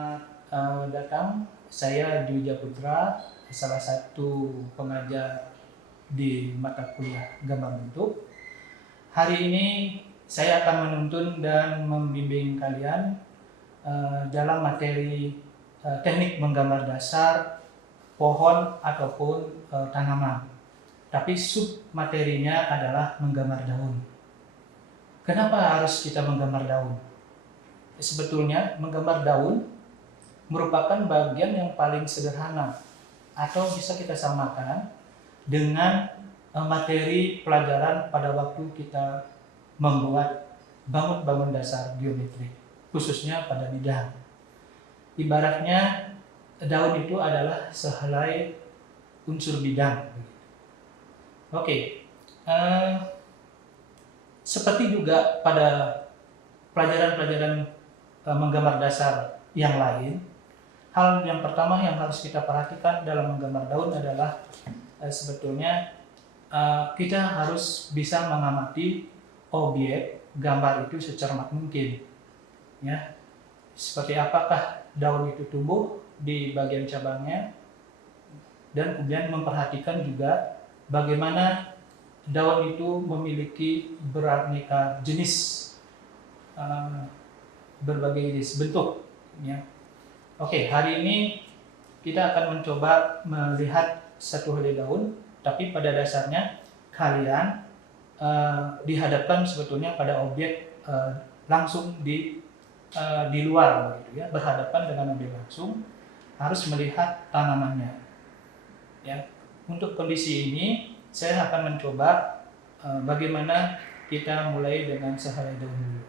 Selamat datang. Saya Dwi Putra, salah satu pengajar di mata kuliah gambar bentuk. Hari ini saya akan menuntun dan membimbing kalian dalam materi teknik menggambar dasar pohon ataupun tanaman. Tapi sub materinya adalah menggambar daun. Kenapa harus kita menggambar daun? Sebetulnya menggambar daun merupakan bagian yang paling sederhana atau bisa kita samakan dengan materi pelajaran pada waktu kita membuat bangun-bangun dasar geometri, khususnya pada bidang. Ibaratnya daun itu adalah sehelai unsur bidang. Oke, seperti juga pada pelajaran-pelajaran menggambar dasar yang lain, hal yang pertama yang harus kita perhatikan dalam menggambar daun adalah sebetulnya kita harus bisa mengamati objek gambar itu secermat mungkin, ya. Seperti apakah daun itu tumbuh di bagian cabangnya, dan kemudian memperhatikan juga bagaimana daun itu memiliki beraneka jenis, berbagai jenis bentuk, ya. Oke, hari ini kita akan mencoba melihat satu helai daun, tapi pada dasarnya kalian dihadapkan sebetulnya pada objek langsung di luar, begitu ya, berhadapan dengan objek langsung, harus melihat tanamannya, ya. Untuk kondisi ini saya akan mencoba bagaimana kita mulai dengan sehelai daun dulu.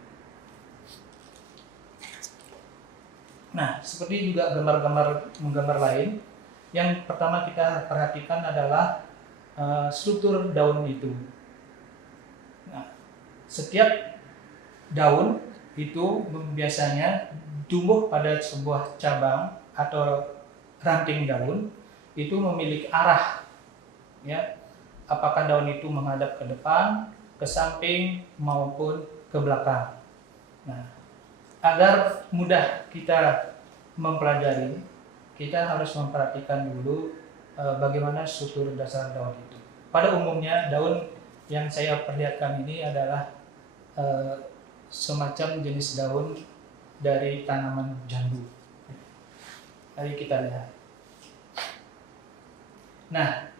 Nah, seperti juga menggambar lain, yang pertama kita perhatikan adalah struktur daun itu. Nah, setiap daun itu biasanya tumbuh pada sebuah cabang atau ranting daun itu memiliki arah, ya. Apakah daun itu menghadap ke depan, ke samping maupun ke belakang. Nah, agar mudah kita mempelajari, kita harus memperhatikan dulu bagaimana struktur dasar daun itu. Pada umumnya daun yang saya perlihatkan ini adalah semacam jenis daun dari tanaman jambu. Mari kita lihat. Nah,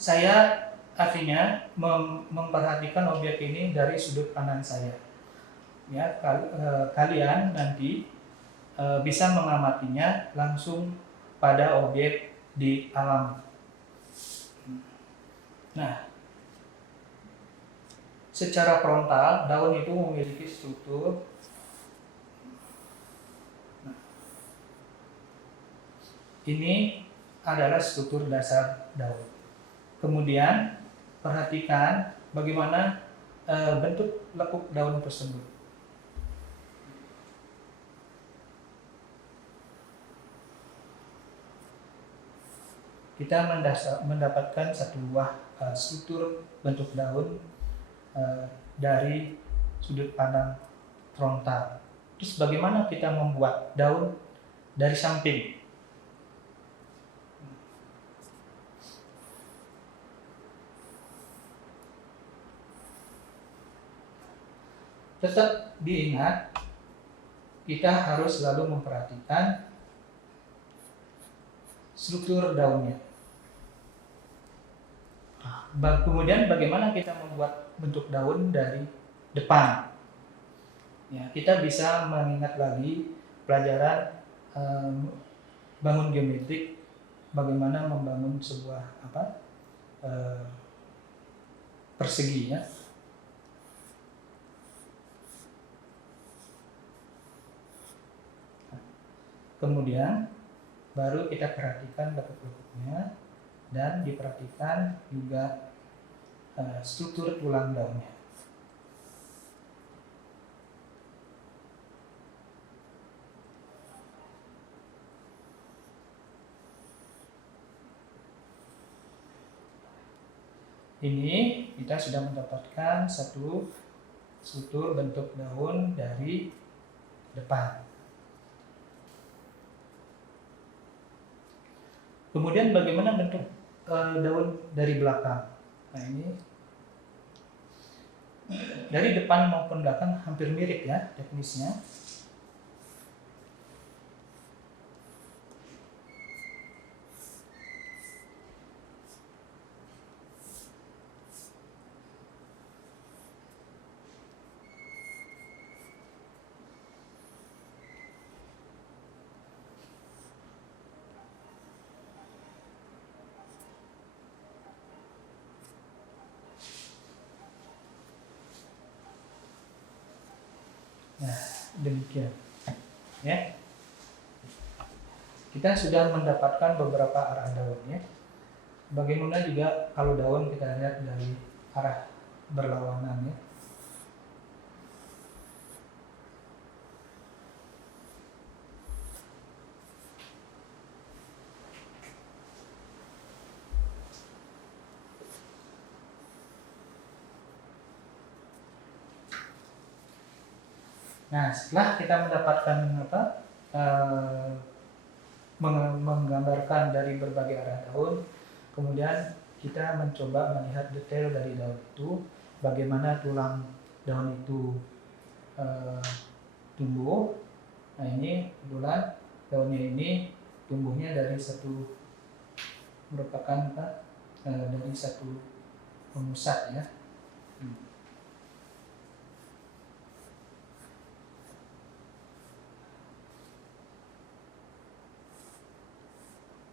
saya artinya memperhatikan objek ini dari sudut pandang saya. Ya, kalian nanti bisa mengamatinya langsung pada objek di alam. Nah, secara frontal daun itu memiliki struktur. Nah, ini adalah struktur dasar daun. Kemudian perhatikan bagaimana bentuk lekuk daun tersebut. Kita mendapatkan satu buah struktur bentuk daun dari sudut pandang frontal. Terus bagaimana kita membuat daun dari samping? Tetap diingat, kita harus selalu memperhatikan struktur daunnya. Kemudian bagaimana kita membuat bentuk daun dari depan? Ya, kita bisa mengingat lagi pelajaran bangun geometrik, bagaimana membangun sebuah persegi, ya. Kemudian baru kita perhatikan lekuk-lekuknya dan diperhatikan juga struktur tulang daunnya. Ini kita sudah mendapatkan satu struktur bentuk daun dari depan. Kemudian bagaimana bentuk daun dari belakang? Nah ini dari depan maupun belakang hampir mirip ya teknisnya. Nah, demikian. Ya. Kita sudah mendapatkan beberapa arah daun ya. Bagaimana juga kalau daun kita lihat dari arah berlawanan ya. Nah, setelah kita mendapatkan menggambarkan dari berbagai arah daun, kemudian kita mencoba melihat detail dari daun itu, bagaimana tulang daun itu tumbuh. Nah ini kebetulan daunnya ini tumbuhnya dari merupakan dari satu pemusat ya.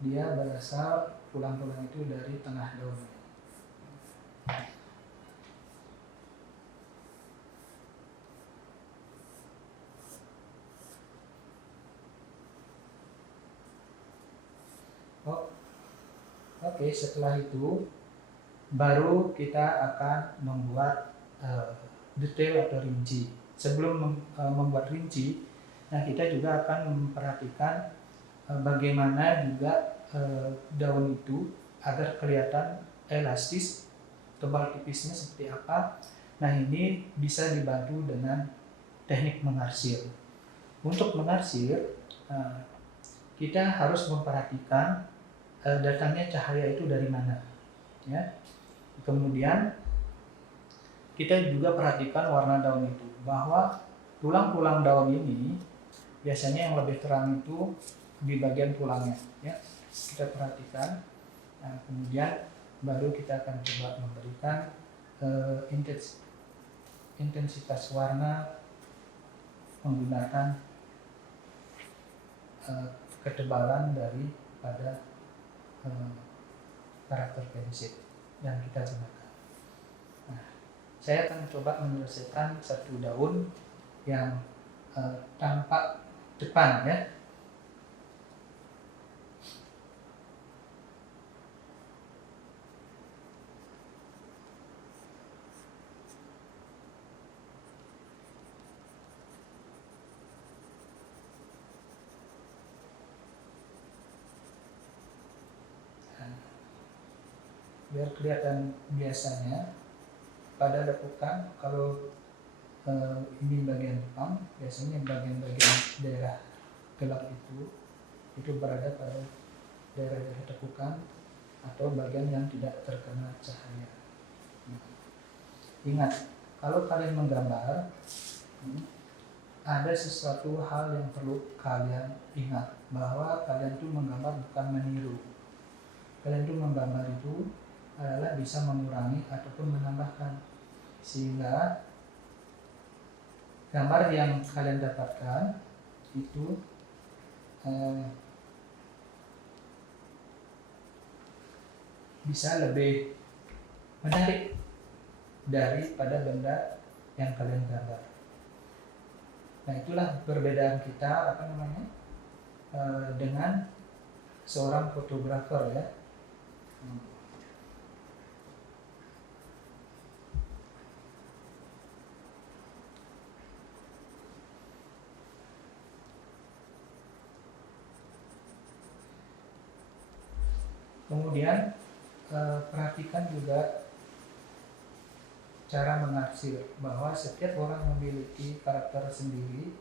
Dia berasal tulang-tulang itu dari tengah daun. Oke, setelah itu baru kita akan membuat detail atau rinci. Sebelum membuat rinci, nah kita juga akan memperhatikan bagaimana juga daun itu agar kelihatan elastis, tebal tipisnya seperti apa. Nah ini bisa dibantu dengan teknik mengarsir. Untuk mengarsir, kita harus memperhatikan datangnya cahaya itu dari mana. Ya. Kemudian kita juga perhatikan warna daun itu, bahwa tulang-tulang daun ini biasanya yang lebih terang itu di bagian tulangnya ya. Kita perhatikan. Nah, kemudian baru kita akan coba memberikan intensitas warna menggunakan ketebalan daripada karakter pensil yang kita gunakan. Nah, saya akan coba menyelesaikan satu daun yang tampak depan ya. Biar kelihatan biasanya pada lekukan, kalau ini bagian depan, biasanya bagian-bagian daerah gelap itu berada pada daerah-daerah tekukan atau bagian yang tidak terkena cahaya. Ingat, kalau kalian menggambar, ada sesuatu hal yang perlu kalian ingat, bahwa kalian itu menggambar bukan meniru. Kalian itu menggambar itu adalah bisa mengurangi ataupun menambahkan, sehingga gambar yang kalian dapatkan itu bisa lebih menarik daripada benda yang kalian gambar. Nah itulah perbedaan kita dengan seorang fotografer ya. Kemudian perhatikan juga cara mengarsir, bahwa setiap orang memiliki karakter sendiri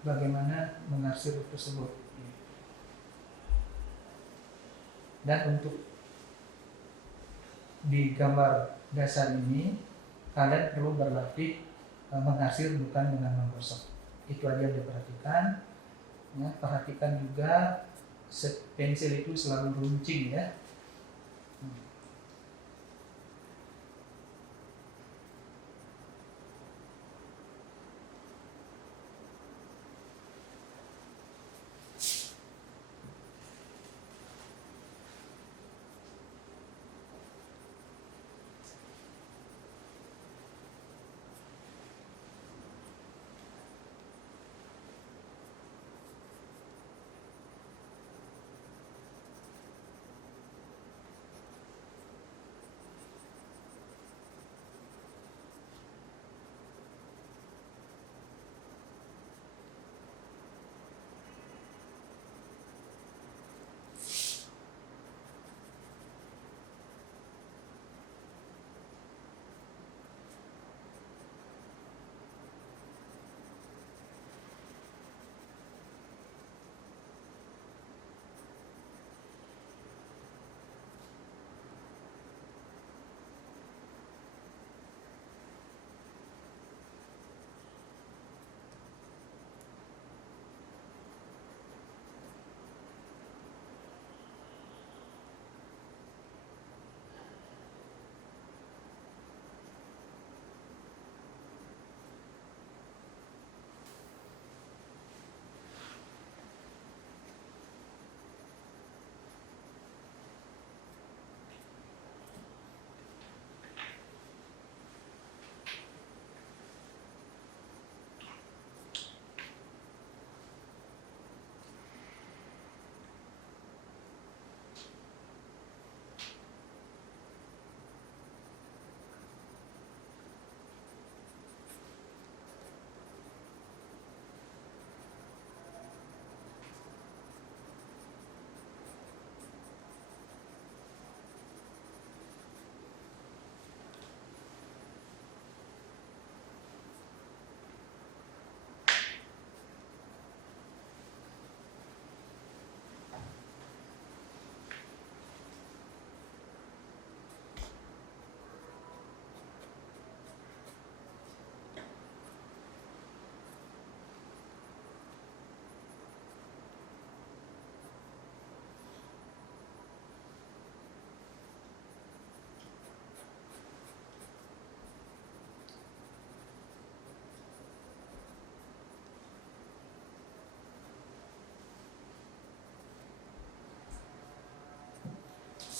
bagaimana mengarsir tersebut. Dan untuk di gambar dasar ini kalian perlu berlatih menghasil bukan dengan menggosok. Itu aja yang diperhatikan. Ya, perhatikan juga pensil itu selalu runcing ya.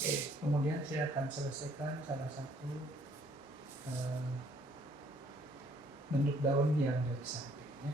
Oke, kemudian saya akan selesaikan salah satu bentuk daun yang dari samping ya.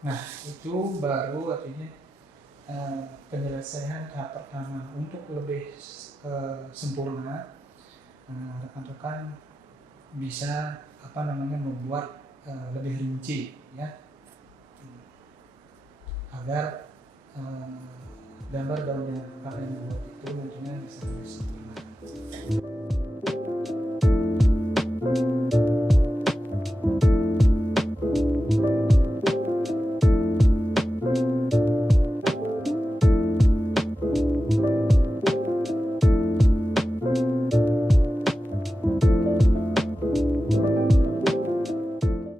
Nah, itu baru artinya penyelesaian tahap pertama. Untuk lebih sempurna, rekan-rekan bisa membuat lebih rinci ya, agar gambar daun yang kalian buat itu nantinya bisa lebih sempurna.